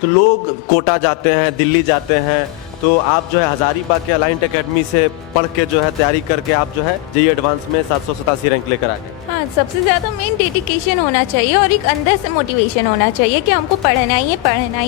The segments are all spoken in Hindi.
तो लोग कोटा जाते हैं, दिल्ली जाते हैं, तो आप जो है हजारीबाग के अलाइंट एकेडमी से पढ़ के जो है तैयारी करके आप जो है जेईई एडवांस में 787 रैंक लेकर आ गए। हाँ, सबसे ज़्यादा मेन डेडिकेशन होना चाहिए और एक अंदर से मोटिवेशन होना चाहिए कि हमको पढ़ना ही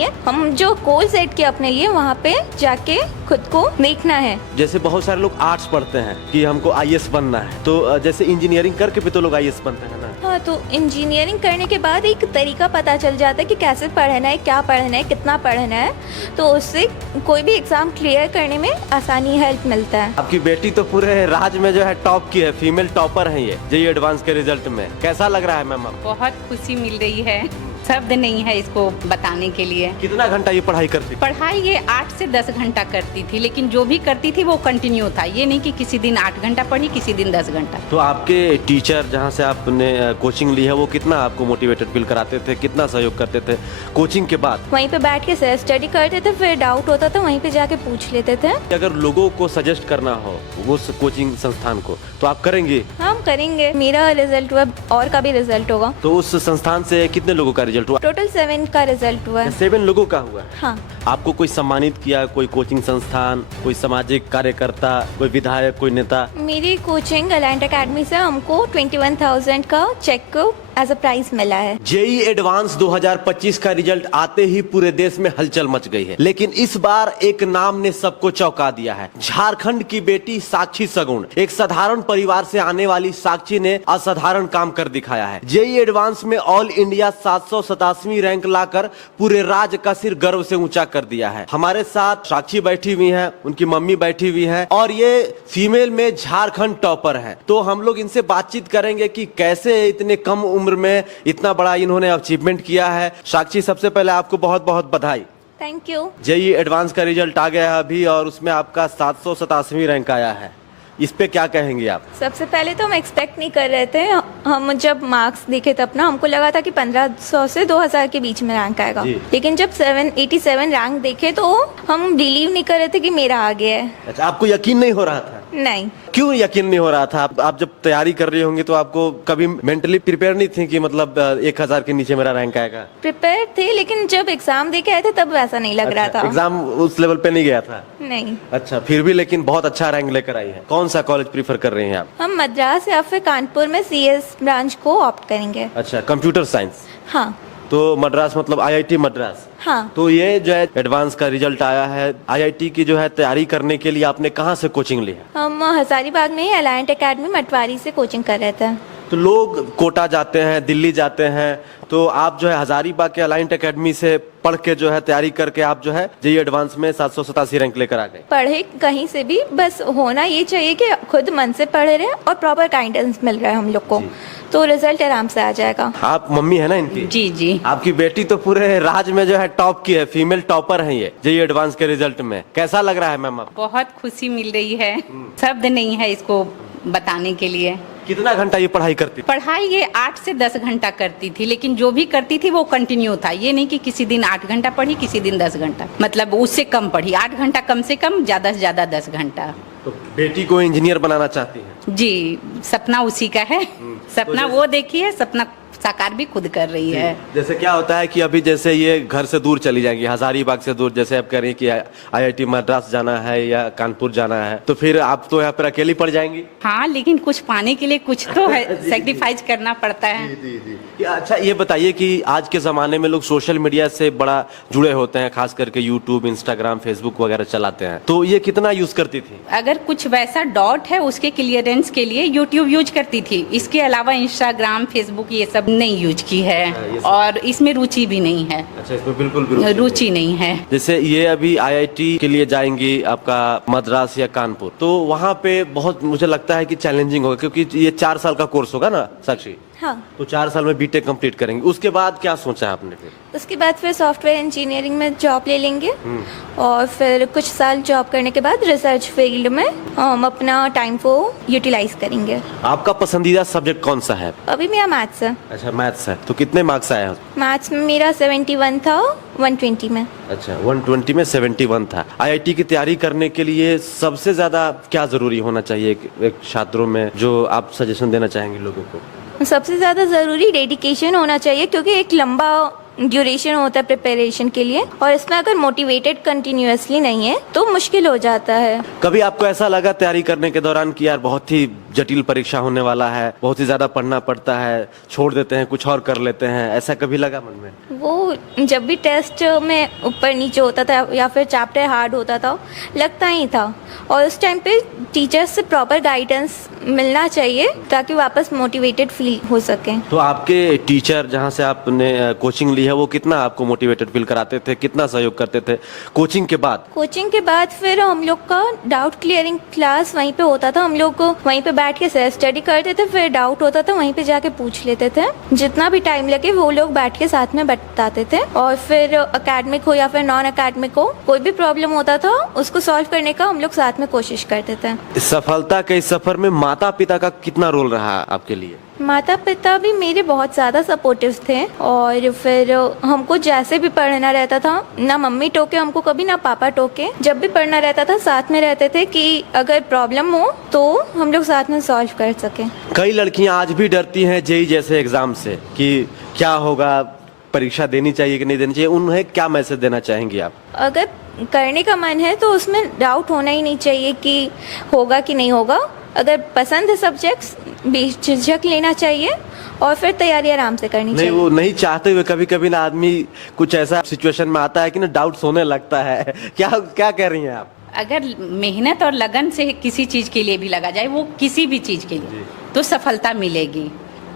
है। हम जो गोल सेट किया अपने लिए वहाँ पे जाके खुद को देखना है। जैसे बहुत सारे लोग आर्ट्स पढ़ते हैं कि हमको आईएएस बनना है, तो जैसे इंजीनियरिंग करके भी तो लोग आईएएस बनते हैं ना। हाँ, तो इंजीनियरिंग करने के बाद एक तरीका पता चल जाता है कि कैसे पढ़ना है, क्या पढ़ना है, कितना पढ़ना है, तो उससे कोई भी एग्जाम क्लियर करने में आसानी हेल्प मिलता है। आपकी बेटी तो पूरे राज्य में जो है टॉप की है, फीमेल टॉपर है ये जेईई एडवांस के रिजल्ट में। कैसा लग रहा है मैम आपको? बहुत खुशी मिल रही है, शब्द नहीं है इसको बताने के लिए। कितना घंटा ये पढ़ाई करती? पढ़ाई ये 8 से 10 घंटा करती थी, लेकिन जो भी करती थी वो कंटिन्यू था। ये नहीं कि किसी दिन 8 घंटा पढ़ी, किसी दिन 10 घंटा। तो आपके टीचर जहाँ से आपने कोचिंग ली है वो कितना आपको मोटिवेटेड फील कराते थे, कितना सहयोग करते थे कोचिंग के बाद? वहीं पे बैठ के सेल्फ स्टडी करते थे, फिर डाउट होता था वहीं पे जाके पूछ लेते थे। अगर लोगों को सजेस्ट करना हो उस कोचिंग संस्थान को तो आप करेंगे? हम करेंगे। मेरा रिजल्ट हुआ और का भी रिजल्ट होगा। तो उस संस्थान से कितने लोगों का रिजल्ट हुआ? टोटल 7 का रिजल्ट हुआ है। 7 लोगों का हुआ है। हाँ। आपको कोई सम्मानित किया, कोई कोचिंग संस्थान, कोई सामाजिक कार्यकर्ता, कोई विधायक, कोई नेता? मेरी कोचिंग अलाइंट एकेडमी से हमको 21,000 का चेक एज अ प्राइज मिला है। जेईई एडवांस 2025 का रिजल्ट आते ही पूरे देश में हलचल मच गई है, लेकिन इस बार एक नाम ने सबको चौंका दिया है। झारखंड की बेटी साक्षी सगुण। एक साधारण परिवार से आने वाली साक्षी ने असाधारण काम कर दिखाया है। जेईई एडवांस में ऑल इंडिया 787वीं रैंक लाकर पूरे राज्य का सिर गर्व से ऊंचा कर दिया है। हमारे साथ साक्षी बैठी हुई है, उनकी मम्मी बैठी हुई है और ये फीमेल में झारखंड टॉपर है। तो हम लोग इनसे बातचीत करेंगे कि कैसे इतने कम उम्र में इतना बड़ा इन्होंने अचीवमेंट किया है। साक्षी, सबसे पहले आपको बहुत बहुत बधाई। Thank you. जेईई एडवांस का रिजल्ट आ गया है अभी और उसमें आपका 787वीं रैंक आया है, इस पे क्या कहेंगे आप? सबसे पहले तो हम एक्सपेक्ट नहीं कर रहे थे। हम जब मार्क्स देखे तब ना हमको लगा था कि 1500 से 2000 के बीच में रैंक आएगा, लेकिन जब 787 रैंक देखे तो हम बिलीव नहीं कर रहे थे कि मेरा आ गया है। अच्छा, आपको यकीन नहीं हो रहा था? नहीं। क्यों यकीन नहीं हो रहा था? आप जब तैयारी कर रही होंगी तो आपको कभी मेंटली प्रिपेयर नहीं थी कि मतलब 1000 के नीचे मेरा रैंक आएगा? प्रिपेयर थे, लेकिन जब एग्जाम दे के आए थे तब वैसा नहीं लग रहा था। एग्जाम उस लेवल पे नहीं गया था? नहीं। अच्छा, फिर भी लेकिन बहुत अच्छा रैंक लेकर आई है। कौन सा कॉलेज प्रीफर कर रही हैं आप? हम मद्रास या फिर कानपुर में CS ब्रांच को ऑप्ट करेंगे। अच्छा, कंप्यूटर साइंस। हाँ। तो मद्रास मतलब IIT मद्रास। हाँ। तो ये जो है एडवांस का रिजल्ट आया है, IIT की जो है तैयारी करने के लिए आपने कहाँ से कोचिंग ली है? हम हजारीबाग में ही अलाइंट एकेडमी मटवारी से कोचिंग कर रहे थे। तो लोग कोटा जाते हैं, दिल्ली जाते हैं, तो आप जो है हजारीबाग के अलाइंट एकेडमी से पढ़ के जो है तैयारी करके आप जो है जेईई एडवांस में 787 रैंक लेकर आ गए। पढ़े कहीं से भी, बस होना ये चाहिए कि खुद मन से पढ़ रहे हैं और प्रॉपर गाइडेंस मिल रहा है हम लोग को, तो रिजल्ट आराम से आ जाएगा। आप मम्मी है ना इनकी? जी जी। आपकी बेटी तो पूरे राज्य में जो है टॉप की है, फीमेल टॉपर है ये जेईई एडवांस के रिजल्ट में। कैसा लग रहा है मैम आपको? बहुत खुशी मिल रही है, शब्द नहीं है इसको बताने के लिए। कितना घंटा ये पढ़ाई करती? पढ़ाई ये 8 से 10 घंटा करती थी, लेकिन जो भी करती थी वो कंटिन्यू था। ये नहीं कि किसी दिन 8 घंटा पढ़ी, किसी दिन 10 घंटा, मतलब उससे कम पढ़ी। 8 घंटा कम से कम, ज्यादा से ज्यादा 10 घंटा। तो बेटी को इंजीनियर बनाना चाहती है? जी, सपना उसी का है। सपना वो देखी है, सपना साकार भी खुद कर रही है। जैसे क्या होता है कि अभी जैसे ये घर से दूर चली जाएंगी, हजारीबाग से दूर, जैसे आप कह रही हैं कि IIT मद्रास जाना है या कानपुर जाना है, तो फिर आप तो यहाँ पर अकेली पड़ जाएंगी। हाँ, लेकिन कुछ पाने के लिए कुछ तो है, सेक्रीफाइस करना पड़ता है। अच्छा, ये बताइए कि आज के जमाने में लोग सोशल मीडिया से बड़ा जुड़े होते हैं, खास करके यूट्यूब, इंस्टाग्राम, फेसबुक वगैरह चलाते हैं, तो ये कितना यूज करती थी? अगर कुछ वैसा डॉट है उसके क्लियरेंस के लिए यूट्यूब यूज करती थी। इसके अलावा इंस्टाग्राम, फेसबुक ये सब नहीं यूज की है और इसमें रुचि भी नहीं है। अच्छा, इसमें बिल्कुल भी रुचि नहीं है। जैसे ये अभी IIT के लिए जाएंगी आपका मद्रास या कानपुर, तो वहाँ पे बहुत मुझे लगता है कि चैलेंजिंग होगा, क्योंकि ये 4 साल का कोर्स होगा ना साक्षी? हाँ। तो 4 साल में BTech कंप्लीट करेंगे, उसके बाद क्या सोचा है आपने फिर? उसके बाद फिर सॉफ्टवेयर इंजीनियरिंग में जॉब ले लेंगे और फिर कुछ साल जॉब करने के बाद रिसर्च फील्ड में हम अपना टाइम को यूटिलाइज करेंगे। आपका पसंदीदा सब्जेक्ट कौन सा है? अभी मेरा मैथ्स है। अच्छा, मैथ्स है। तो कितने मार्क्स आए हैं? मैथ्स में मेरा 71 था 120 में। अच्छा, 120 में 71 था। IIT की तैयारी करने के लिए सबसे ज्यादा क्या जरूरी होना चाहिए एक छात्रों में, जो आप सजेशन देना चाहेंगे लोगों को? सबसे ज़्यादा ज़रूरी डेडिकेशन होना चाहिए, क्योंकि एक लंबा ड्यूरेशन होता है प्रिपरेशन के लिए, और इसमें अगर मोटिवेटेड कंटिन्यूअसली नहीं है तो मुश्किल हो जाता है। कभी आपको ऐसा लगा तैयारी करने के दौरान कि यार बहुत ही जटिल परीक्षा होने वाला है, बहुत ही ज्यादा पढ़ना पड़ता है, छोड़ देते हैं, कुछ और कर लेते हैं, ऐसा कभी लगा मन में? वो जब भी टेस्ट में ऊपर नीचे होता था या फिर चैप्टर हार्ड होता था, लगता ही था, और उस टाइम पे टीचर्स से प्रॉपर गाइडेंस मिलना चाहिए ताकि वापस मोटिवेटेड फील हो सके। तो आपके टीचर जहाँ से आपने कोचिंग ली है वो कितना आपको मोटिवेटेड फील कराते थे, कितना सहयोग करते थे कोचिंग के बाद? कोचिंग के बाद फिर हम लोग का डाउट क्लियरिंग क्लास वहीं पे होता था, हम लोग को वहीं पे बैठ के सेल्फ स्टडी करते थे, फिर डाउट होता था वहीं पे जाके पूछ लेते थे, जितना भी टाइम लगे वो लोग बैठ के साथ में बताते थे। और फिर एकेडमिक हो या फिर नॉन एकेडमिक हो, कोई भी प्रॉब्लम होता था उसको सॉल्व करने का हम लोग साथ में कोशिश करते थे। सफलता के इस सफर में माता पिता का कितना रोल रहा आपके लिए? माता पिता भी मेरे बहुत ज़्यादा सपोर्टिव थे, और फिर हमको जैसे भी पढ़ना रहता था, ना मम्मी टोके हमको कभी, ना पापा टोके, जब भी पढ़ना रहता था साथ में रहते थे कि अगर प्रॉब्लम हो तो हम लोग साथ में सॉल्व कर सकें। कई लड़कियां आज भी डरती हैं जेईई जैसे एग्जाम से कि क्या होगा, परीक्षा देनी चाहिए कि नहीं देनी चाहिए, उन्हें क्या मैसेज देना चाहेंगी आप? अगर करने का मन है तो उसमें डाउट होना ही नहीं चाहिए कि होगा कि नहीं होगा। अगर पसंद है सब्जेक्ट्स, बेझिझक लेना चाहिए और फिर तैयारी आराम से करनी नहीं, चाहिए। वो नहीं चाहते हुए कभी कभी ना आदमी कुछ ऐसा सिचुएशन में आता है कि ना डाउट्स होने लगता है। क्या क्या कह रही हैं आप? अगर मेहनत और लगन से किसी चीज के लिए भी लगा जाए, वो किसी भी चीज के लिए, तो सफलता मिलेगी।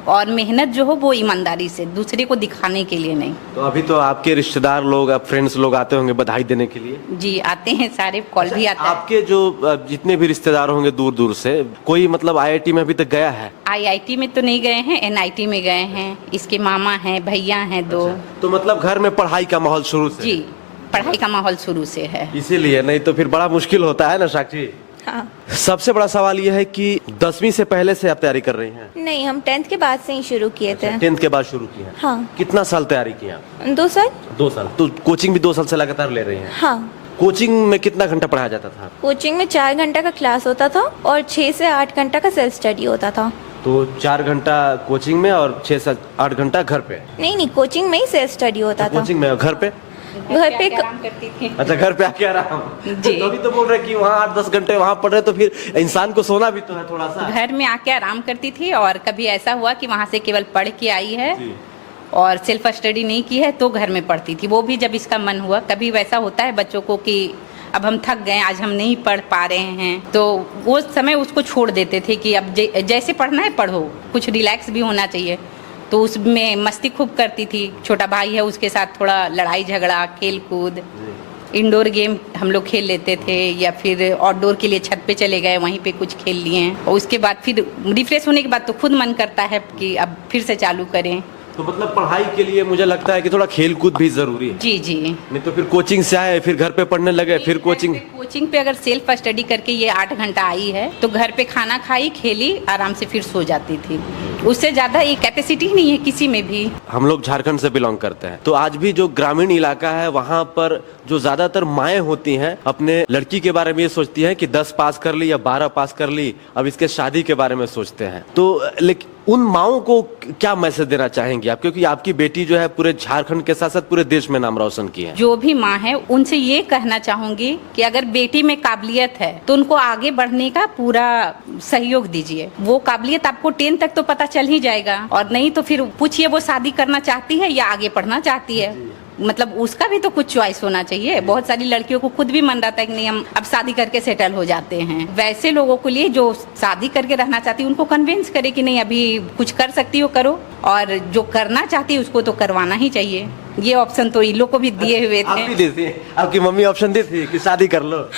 और मेहनत जो हो वो ईमानदारी से, दूसरे को दिखाने के लिए नहीं। तो अभी तो आपके रिश्तेदार लोग, आप फ्रेंड्स लोग आते होंगे बधाई देने के लिए? जी आते हैं, सारे कॉल भी आता है। आपके जो जितने भी रिश्तेदार होंगे दूर दूर से, कोई मतलब आईआईटी में अभी तक गया है? आईआईटी में तो नहीं गए हैं, एनआईटी में गए हैं। इसके मामा हैं, भैया हैं 2। तो मतलब घर में पढ़ाई का माहौल शुरू से? जी, पढ़ाई का माहौल शुरू से है। इसीलिए, नहीं तो फिर बड़ा मुश्किल होता है ना साक्षी। हाँ। सबसे बड़ा सवाल यह है कि 10वीं से पहले से आप तैयारी कर रही हैं? नहीं, हम 10th के बाद से ही शुरू किए थे। 10th के बाद शुरू की है? हाँ। कितना साल तैयारी की आप? 2 साल। 2 साल। तो कोचिंग भी 2 साल से लगातार ले रही हैं? हाँ। कोचिंग में कितना घंटा पढ़ाया जाता था? कोचिंग में 4 घंटा का क्लास होता था और 6 से 8 घंटा का सेल्फ स्टडी होता था। तो 4 घंटा कोचिंग में और 6 से 8 घंटा घर पे? नहीं, कोचिंग में ही सेल्फ स्टडी होता था। कोचिंग में और घर पे? घर पे आराम करती थी। अच्छा, घर पे आके आराम। जी। तो अभी तो बोल रहे कि वहाँ 8-10 घंटे वहाँ पढ़ रहे, तो फिर इंसान को सोना भी तो है थोड़ा सा। घर में आके आराम करती थी, और कभी ऐसा हुआ कि वहाँ से केवल पढ़ के आई है जी। और सेल्फ स्टडी नहीं की है तो घर में पढ़ती थी, वो भी जब इसका मन हुआ। कभी वैसा होता है बच्चों को कि अब हम थक गए, आज हम नहीं पढ़ पा रहे हैं, तो वो समय उसको छोड़ देते थे कि अब जैसे पढ़ना है पढ़ो, कुछ रिलैक्स भी होना चाहिए। तो उसमें मस्ती खूब करती थी। छोटा भाई है, उसके साथ थोड़ा लड़ाई झगड़ा, खेल कूद, इंडोर गेम हम लोग खेल लेते थे, या फिर आउटडोर के लिए छत पे चले गए, वहीं पे कुछ खेल लिए। और उसके बाद फिर रिफ्रेश होने के बाद तो खुद मन करता है कि अब फिर से चालू करें। तो मतलब पढ़ाई के लिए मुझे लगता है कि थोड़ा खेल कूद भी जरूरी है। जी जी। नहीं तो फिर कोचिंग से आए, फिर घर पे पढ़ने लगे, फिर कोचिंग पे अगर सेल्फ स्टडी करके ये 8 घंटा आई है तो घर पे खाना खाई, खेली, आराम से फिर सो जाती थी। उससे ज्यादा ये कैपेसिटी नहीं है किसी में भी। हम लोग झारखंड से बिलोंग करते हैं, तो आज भी जो ग्रामीण इलाका है वहाँ पर जो ज्यादातर माएँ होती हैं अपने लड़की के बारे में ये सोचती हैं कि 10 पास कर ली या 12 पास कर ली, अब इसके शादी के बारे में सोचते हैं। तो लेकिन उन माओं को क्या मैसेज देना चाहेंगी आप, क्योंकि आपकी बेटी जो है पूरे झारखंड के साथ साथ पूरे देश में नाम रोशन की है? जो भी माँ है उनसे ये कहना चाहूंगी कि अगर बेटी में काबिलियत है तो उनको आगे बढ़ने का पूरा सहयोग दीजिए। वो काबिलियत आपको 10 तक तो पता चल ही जाएगा, और नहीं तो फिर पूछिए वो शादी करना चाहती है या आगे पढ़ना चाहती है। मतलब उसका भी तो कुछ चॉइस होना चाहिए। बहुत सारी लड़कियों को खुद भी मन रहता है कि नहीं हम अब शादी करके सेटल हो जाते हैं। वैसे लोगों के लिए जो शादी करके रहना चाहती है उनको कन्विंस करे कि नहीं अभी कुछ कर सकती हो करो, और जो करना चाहती है उसको तो करवाना ही चाहिए। ये ऑप्शन तो इन लोग को भी दिए हुए आप भी थे। दी थी? आपकी मम्मी ऑप्शन दी थी कि शादी कर लो?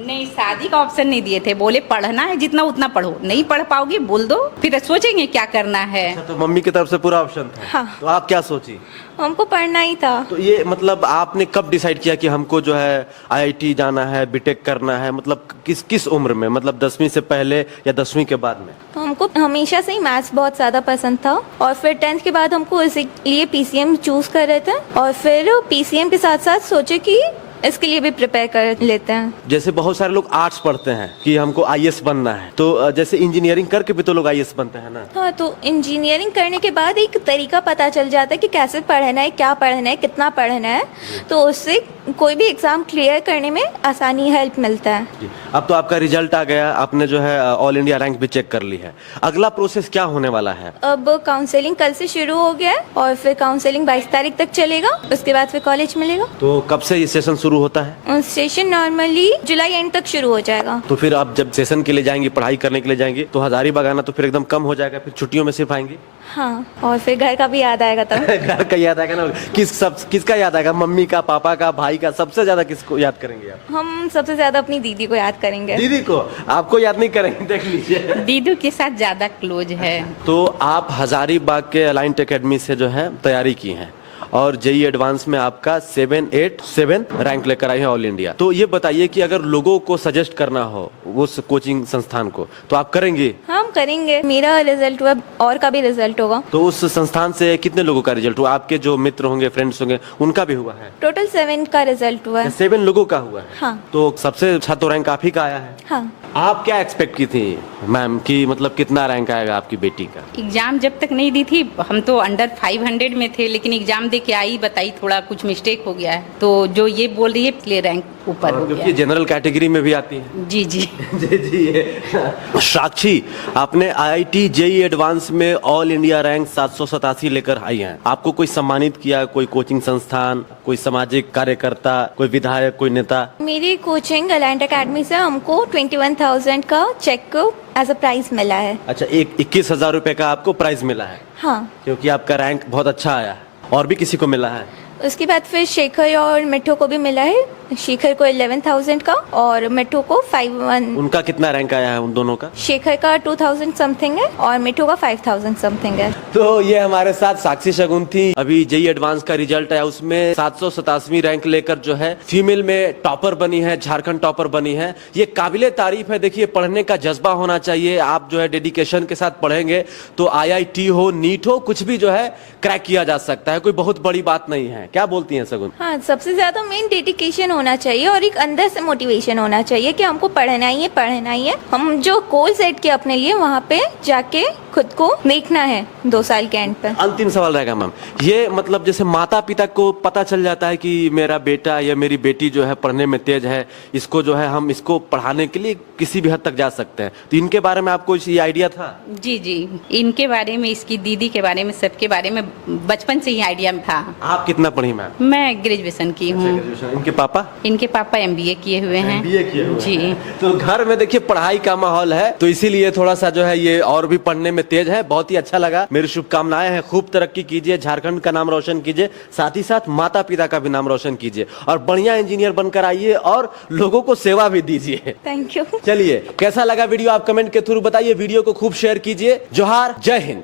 नहीं, शादी का ऑप्शन नहीं दिए थे, बोले पढ़ना है जितना उतना पढ़ो, नहीं पढ़ पाओगी बोल दो, फिर सोचेंगे क्या करना है। अच्छा, तो मम्मी की तरफ से पूरा ऑप्शन था? हाँ। तो आप क्या सोची? हमको पढ़ना ही था। तो ये मतलब आपने कब डिसाइड किया कि हमको जो है आईआईटी जाना है, बीटेक करना है, मतलब किस उम्र में, मतलब 10वीं से पहले या 10वीं के बाद में? तो हमको हमेशा से ही मैथ्स बहुत ज़्यादा पसंद था, और फिर 10th के बाद हमको इसलिए पीसीएम चूज कर रहे थे, और फिर पीसीएम के साथ साथ सोचे कि इसके लिए भी प्रिपेयर कर लेते हैं। जैसे बहुत सारे लोग आर्ट्स पढ़ते हैं कि हमको आईएएस बनना है, तो जैसे इंजीनियरिंग करके भी तो लोग आईएएस बनते हैं ना। हाँ, तो इंजीनियरिंग करने के बाद एक तरीका पता चल जाता है कि कैसे पढ़ना है, क्या पढ़ना है, कितना पढ़ना है, तो उससे कोई भी एग्जाम क्लियर करने में आसानी, हेल्प मिलता है। जी, अब तो आपका रिजल्ट आ गया, आपने जो है ऑल इंडिया रैंक भी चेक कर ली है। अगला प्रोसेस क्या होने वाला है? अब काउंसलिंग कल से शुरू हो गया है और फिर काउंसलिंग 22 तारीख तक चलेगा, उसके बाद फिर कॉलेज मिलेगा। तो कब से ये सेशन शुरू होता है? सेशन नॉर्मली जुलाई एंड तक शुरू हो जाएगा। तो फिर आप जब सेशन के लिए जाएंगे, पढ़ाई करने के लिए जाएंगे, तो हजारीबाग आना तो फिर एकदम कम हो जाएगा, फिर छुट्टियों में सिर्फ आएंगे। हाँ, और फिर घर का भी याद आएगा तब। घर का याद आएगा ना। किसका याद आएगा? मम्मी का, पापा का, भाई का? सबसे ज्यादा किसको याद करेंगे आप? हम सबसे ज्यादा अपनी दीदी को याद करेंगे। दीदी को? आपको याद नहीं करेंगे, देख लीजिए। दीदू के साथ ज्यादा क्लोज है। तो आप हजारीबाग के अलाइंट एकेडमी से जो है तैयारी की हैं और जेई एडवांस में आपका 787 रैंक लेकर आए हैं ऑल इंडिया। तो ये बताइए कि अगर लोगों को सजेस्ट करना हो उस कोचिंग संस्थान को, तो आप करेंगे? हम करेंगे। मेरा रिजल्ट हुआ और का भी रिजल्ट होगा। तो उस संस्थान से कितने लोगों का रिजल्ट हुआ? आपके जो मित्र होंगे, फ्रेंड्स होंगे, उनका भी हुआ है? टोटल 7 का रिजल्ट हुआ है। 7 लोगों का हुआ है? हाँ। तो सबसे अच्छा तो रैंक आप ही का आया है। हाँ। आप क्या एक्सपेक्ट की थी मैम कि मतलब कितना रैंक आएगा आपकी बेटी का? एग्जाम जब तक नहीं दी थी, हम तो अंडर 500 में थे, लेकिन एग्जाम दे के आई, बताई थोड़ा कुछ मिस्टेक हो गया है, तो जो ये बोल रही है इसलिए रैंक ऊपर हो गया। क्योंकि जनरल कैटेगरी में भी आती है। जी जी। जी। साक्षी, आपने आईआईटी जेई एडवांस में ऑल इंडिया रैंक 787 लेकर आई हैं। आपको कोई सम्मानित किया? कोई कोचिंग संस्थान, कोई सामाजिक कार्यकर्ता, कोई विधायक, कोई नेता? मेरी कोचिंग अलाइंट एकेडमी से हमको 21,000 का चेक एज अ प्राइज मिला है। अच्छा, 21,000 रुपए का आपको प्राइज मिला है? हाँ। क्योंकि आपका रैंक बहुत अच्छा आया। और भी किसी को मिला है? उसके बाद फिर शेखर और मिठू को भी मिला है। शेखर को 11,000 का और मिठू को 5,100। उनका कितना रैंक आया है उन दोनों का? शेखर का 2,000 समथिंग है और मिठू का 5,000 समथिंग है। तो ये हमारे साथ साक्षी शगुन थी। अभी जेई एडवांस का रिजल्ट आया, उसमें 787वीं रैंक लेकर जो है फीमेल में टॉपर बनी है, झारखंड टॉपर बनी है। ये काबिले तारीफ है। देखिए, पढ़ने का जज्बा होना चाहिए। आप जो है डेडिकेशन के साथ पढ़ेंगे तो आईआईटी हो, नीट हो, कुछ भी जो है क्रैक किया जा सकता है। कोई बहुत बड़ी बात नहीं है। क्या बोलती हैं शगुन? हाँ, सबसे ज्यादा मेन डेडिकेशन होना चाहिए और एक अंदर से मोटिवेशन होना चाहिए कि हमको पढ़ना ही है, पढ़ना ही है। हम जो गोल सेट किया अपने लिए, वहाँ पे जाके खुद को देखना है 2 साल के एंड पे। अंतिम सवाल रहेगा मैम, ये मतलब जैसे माता पिता को पता चल जाता है कि मेरा बेटा या मेरी बेटी जो है पढ़ने में तेज है, इसको जो है हम इसको पढ़ाने के लिए किसी भी हद तक जा सकते हैं, तो इनके बारे में आपको ये आइडिया था? जी जी, इनके बारे में, इसकी दीदी के बारे में, सबके बारे में बचपन से ही आइडिया था। आप कितना पढ़ी मैम? मैं ग्रेजुएशन की हूँ। इनके पापा? इनके पापा MBA किए हुए हैं। MBA किए हुए जी। तो घर में देखिए पढ़ाई का माहौल है, तो इसीलिए थोड़ा सा जो है ये और भी पढ़ने में तेज है। बहुत ही अच्छा लगा। मेरी शुभकामनाएं हैं, खूब तरक्की कीजिए, झारखंड का नाम रोशन कीजिए, साथ ही साथ माता पिता का भी नाम रोशन कीजिए और बढ़िया इंजीनियर बनकर आइए और लोगों को सेवा भी दीजिए। Thank you. चलिए, कैसा लगा वीडियो आप कमेंट के थ्रू बताइए। वीडियो को खूब शेयर कीजिए। जोहार, जय हिंद।